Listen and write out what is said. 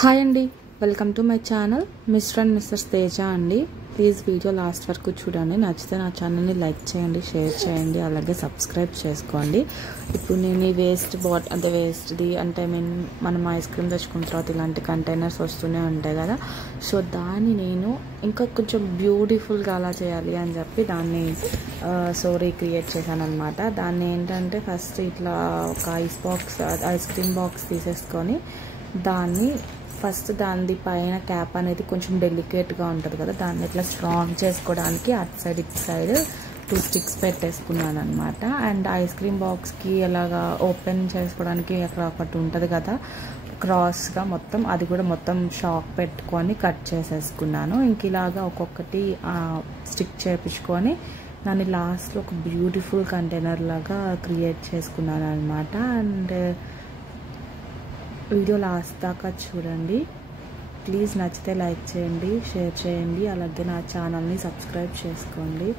Hi అండి, welcome to my channel mister and missus Teja అండి. Please video last వరకు చూడండి. నచ్చితే నా ఛానల్ని లైక్ చేయండి, షేర్ చేయండి, అలాగే సబ్స్క్రైబ్ చేసుకోండి. ఇప్పుడు నేను ఈ వేస్ట్ది అంటే మనం ఐస్ క్రీమ్ తెచ్చుకున్న తర్వాత ఇలాంటి కంటైనర్స్ వస్తూనే ఉంటాయి కదా. సో దాన్ని నేను ఇంకా కొంచెం బ్యూటిఫుల్గా అలా చేయాలి అని చెప్పి దాన్ని రీక్రియేట్ చేశాను అనమాట. దాన్ని ఏంటంటే ఫస్ట్ ఇట్లా ఒక ఐస్ క్రీమ్ బాక్స్ తీసేసుకొని దాన్ని దాని పైన క్యాప్ అనేది కొంచెం డెలికేట్గా ఉంటుంది కదా, దాన్ని ఇట్లా స్ట్రాంగ్ చేసుకోవడానికి అటు సైడ్ ఇటు సైడ్ 2 స్టిక్స్ పెట్టేసుకున్నాను అనమాట. అండ్ ఐస్ క్రీమ్ బాక్స్కి అలాగా ఓపెన్ చేసుకోవడానికి అక్కడ ఒకటి ఉంటుంది కదా క్రాస్గా, అది కూడా మొత్తం షాక్ పెట్టుకొని కట్ చేసేసుకున్నాను. ఇంక ఇలాగా ఒక్కొక్కటి స్టిక్ చేపించుకొని దాన్ని లాస్ట్లో ఒక బ్యూటిఫుల్ కంటైనర్ లాగా క్రియేట్ చేసుకున్నాను అనమాట. అండ్ వీడియో లాస్ట్ దాకా చూడండి. ప్లీజ్ నచ్చితే లైక్ చేయండి, షేర్ చేయండి, అలాగే నా ఛానల్ని సబ్స్క్రైబ్ చేసుకోండి.